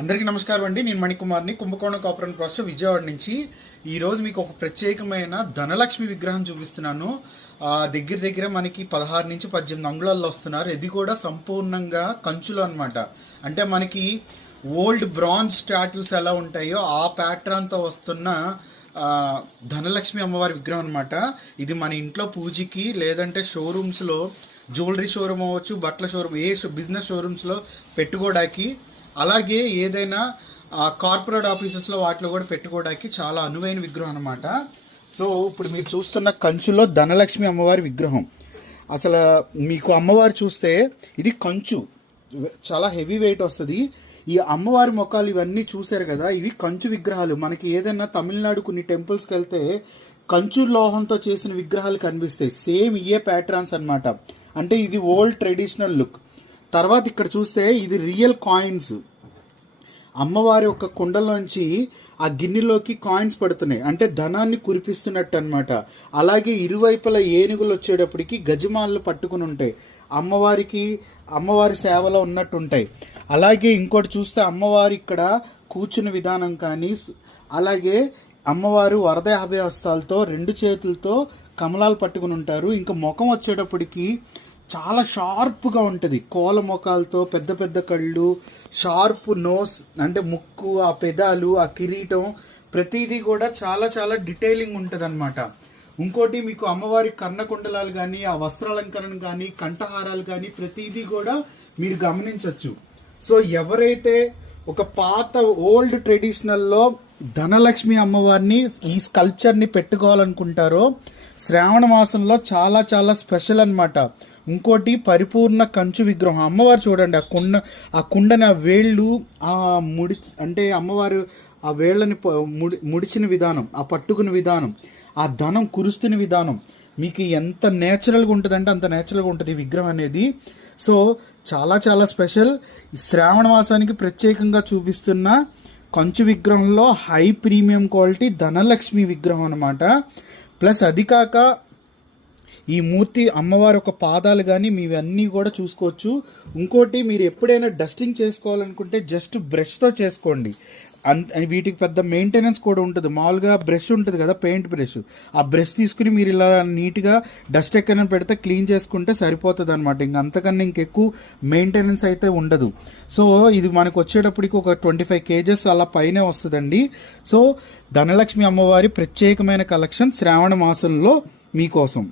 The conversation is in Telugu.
అందరికీ నమస్కారం అండి. నేను మణికుమార్ని, కుంభకోణం కాపురం ప్రాసెస్ విజయవాడ నుంచి. ఈరోజు మీకు ఒక ప్రత్యేకమైన ధనలక్ష్మి విగ్రహం చూపిస్తున్నాను. దగ్గర దగ్గర మనకి 16 నుంచి 18 అంగుళాల్లో వస్తున్నారు. ఇది కూడా సంపూర్ణంగా కంచులో అనమాట. అంటే మనకి ఓల్డ్ బ్రాంజ్ స్టాట్యూస్ ఎలా ఉంటాయో ఆ ప్యాటర్న్తో వస్తున్న ధనలక్ష్మి అమ్మవారి విగ్రహం అనమాట. ఇది మన ఇంట్లో పూజకి లేదంటే షోరూమ్స్లో, జ్యువెలరీ షోరూమ్ అవ్వచ్చు, బట్టల షోరూమ్, బిజినెస్ షోరూమ్స్లో పెట్టుకోవడానికి, అలాగే ఏదైనా కార్పొరేట్ ఆఫీసెస్లో వాటిలో కూడా పెట్టుకోవడానికి చాలా అనువైన విగ్రహం అనమాట. సో ఇప్పుడు మీరు చూస్తున్న కంచులో ధనలక్ష్మి అమ్మవారి విగ్రహం. అసలు మీకు అమ్మవారు చూస్తే ఇది కంచు చాలా హెవీ వెయిట్ వస్తుంది. ఈ అమ్మవారి మొక్కలు ఇవన్నీ చూశారు కదా, ఇవి కంచు విగ్రహాలు. మనకి ఏదైనా తమిళనాడు కొన్ని టెంపుల్స్కి వెళ్తే కంచు లోహంతో చేసిన విగ్రహాలు కనిపిస్తాయి. సేమ్ ఇయే ప్యాటర్న్స్ అనమాట. అంటే ఇది ఓల్డ్ ట్రెడిషనల్ లుక్. తర్వాత ఇక్కడ చూస్తే ఇది రియల్ కాయిన్స్. అమ్మవారి ఒక కుండలోంచి ఆ గిన్నెలోకి కాయిన్స్ పడుతున్నాయి, అంటే ధనాన్ని కురిపిస్తున్నట్టు అనమాట. అలాగే ఇరువైపుల ఏనుగులు వచ్చేటప్పటికి గజమాలను పట్టుకుని ఉంటాయి, అమ్మవారి సేవలో ఉన్నట్టు ఉంటాయి. అలాగే ఇంకోటి చూస్తే అమ్మవారి ఇక్కడ కూర్చున్న విధానం కానీ, అలాగే అమ్మవారు వరద అభయహస్తాలతో 2 చేతులతో కమలాలు పట్టుకుని ఉంటారు. ఇంకా ముఖం వచ్చేటప్పటికి చాలా షార్ప్గా ఉంటుంది. కోల మొఖాలతో, పెద్ద పెద్ద కళ్ళు, షార్ప్ నోస్, అంటే ముక్కు, ఆ పెదాలు, ఆ కిరీటం, ప్రతిదీ కూడా చాలా చాలా డీటెయిలింగ్ ఉంటుంది అనమాట. ఇంకోటి మీకు అమ్మవారి కర్ణకుండలాలు కానీ, ఆ వస్త్రాలంకరణ కానీ, కంఠహారాలు కానీ ప్రతిదీ కూడా మీరు గమనించవచ్చు. సో ఎవరైతే ఒక పాత ఓల్డ్ ట్రెడిషనల్లో ధనలక్ష్మి అమ్మవారిని, ఈ స్కల్ప్చర్ని పెట్టుకోవాలనుకుంటారో శ్రావణ మాసంలో చాలా చాలా స్పెషల్ అనమాట. ఇంకోటి పరిపూర్ణ కంచు విగ్రహం. అమ్మవారు చూడండి, ఆ కుండని, ఆ వేళ్ళు, ఆ అంటే అమ్మవారు ఆ వేళ్ళని ముడిచిన విధానం, ఆ పట్టుకున్న విధానం, ఆ ధనం కురుస్తున్న విధానం మీకు ఎంత నేచురల్గా ఉంటుందంటే అంత నేచురల్గా ఉంటుంది ఈ విగ్రహం అనేది. సో చాలా చాలా స్పెషల్. శ్రావణ మాసానికి ప్రత్యేకంగా చూపిస్తున్న కంచు విగ్రహంలో హై ప్రీమియం క్వాలిటీ ధనలక్ష్మి విగ్రహం అనమాట. ప్లస్ అది కాక ఈ మూర్తి అమ్మవారి ఒక పాదాలు కానీ మీవన్నీ కూడా చూసుకోవచ్చు. ఇంకోటి, మీరు ఎప్పుడైనా డస్టింగ్ చేసుకోవాలనుకుంటే జస్ట్ బ్రష్తో చేసుకోండి. వీటికి పెద్ద మెయింటెనెన్స్ కూడా ఉంటుంది. మామూలుగా బ్రష్ ఉంటుంది కదా, పెయింట్ బ్రష్, ఆ బ్రష్ తీసుకుని మీరు ఇలా నీట్గా డస్ట్ ఎక్కడైనా పెడితే క్లీన్ చేసుకుంటే సరిపోతుంది అనమాట. అంతకన్నా ఇంకెక్కువ మెయింటెనెన్స్ అయితే ఉండదు. సో ఇది మనకు వచ్చేటప్పటికి ఒక 25 kgs అలా పైనే వస్తుందండి. సో ధనలక్ష్మి అమ్మవారి ప్రత్యేకమైన కలెక్షన్ శ్రావణ మాసంలో మీకోసం.